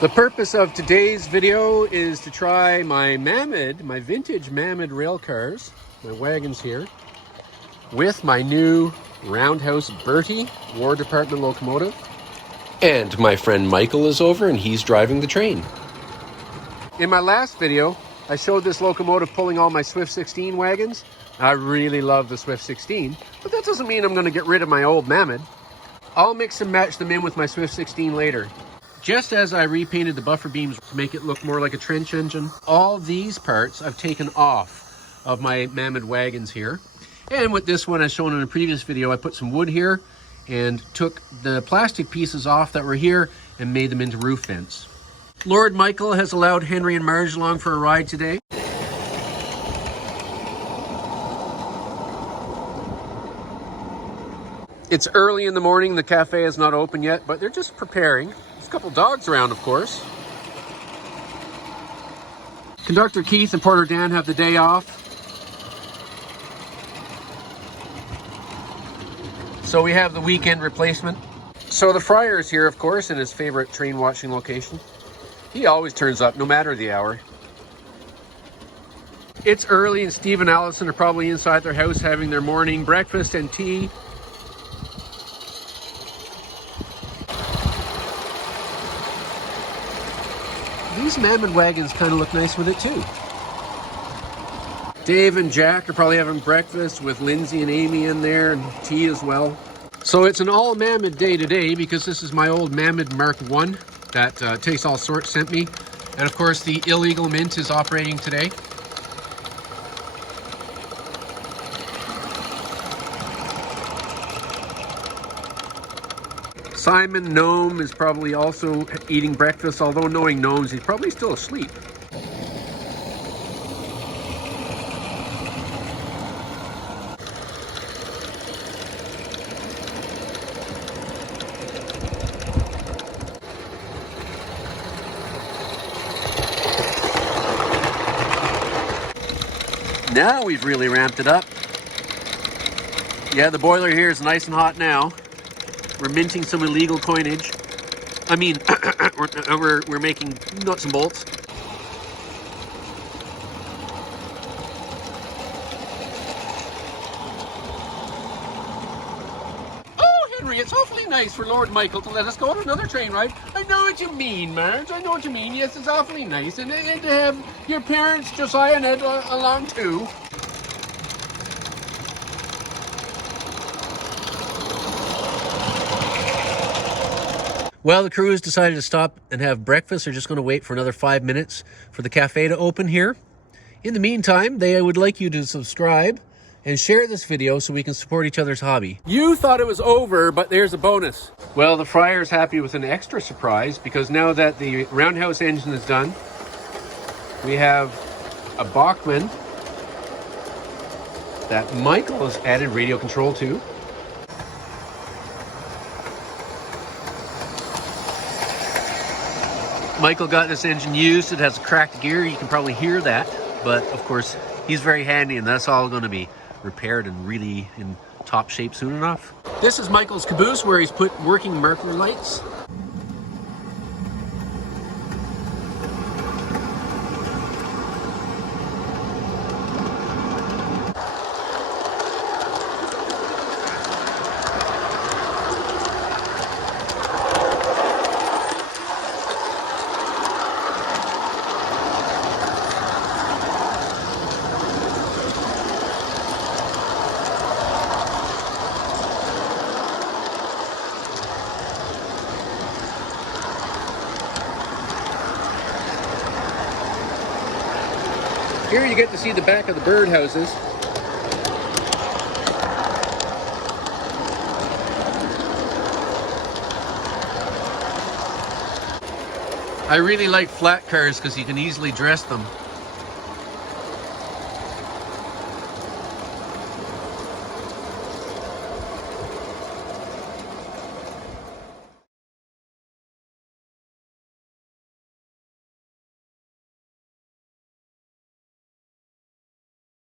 The purpose of today's video is to try my vintage Mamod rail cars, my wagons here, with my new Roundhouse Bertie War Department locomotive. And my friend Michael is over and he's driving the train. In my last video, I showed this locomotive pulling all my Swift 16 wagons. I really love the Swift 16, but that doesn't mean I'm going to get rid of my old Mamod. I'll mix and match them in with my Swift 16 later. Just as I repainted the buffer beams to make it look more like a trench engine, all these parts I've taken off of my Mamod wagons here. And with this one, as shown in a previous video, I put some wood here and took the plastic pieces off that were here and made them into roof vents. Lord Michael has allowed Henry and Marge along for a ride today. It's early in the morning, the cafe is not open yet, but they're just preparing. There's a couple dogs around, of course. Conductor Keith and Porter Dan have the day off. So we have the weekend replacement. So the Friar is here, of course, in his favorite train watching location. He always turns up, no matter the hour. It's early and Steve and Allison are probably inside their house having their morning breakfast and tea. These Mamod wagons kind of look nice with it too. Dave and Jack are probably having breakfast with Lindsay and Amy in there and tea as well. So it's an all Mamod day today because this is my old Mamod Mark I that Takes All Sorts sent me. And of course the illegal mint is operating today. Simon Gnome is probably also eating breakfast, although knowing gnomes, he's probably still asleep. Now we've really ramped it up. Yeah, the boiler here is nice and hot now. We're minting some illegal coinage. I mean, we're making nuts and bolts. Oh, Henry, it's awfully nice for Lord Michael to let us go on another train ride. I know what you mean, Marge. I know what you mean. Yes, it's awfully nice. And to have your parents, Josiah and Ed, along too. Well, the crew has decided to stop and have breakfast. They're just going to wait for another 5 minutes for the cafe to open here. In the meantime, they would like you to subscribe and share this video so we can support each other's hobby. You thought it was over, but there's a bonus. Well, the Friar's happy with an extra surprise because now that the Roundhouse engine is done, we have a Bachmann that Michael has added radio control to. Michael got this engine used. It has a cracked gear. You can probably hear that. But of course, he's very handy and that's all going to be repaired and really in top shape soon enough. This is Michael's caboose where he's put working marker lights. Here you get to see the back of the birdhouses. I really like flat cars because you can easily dress them.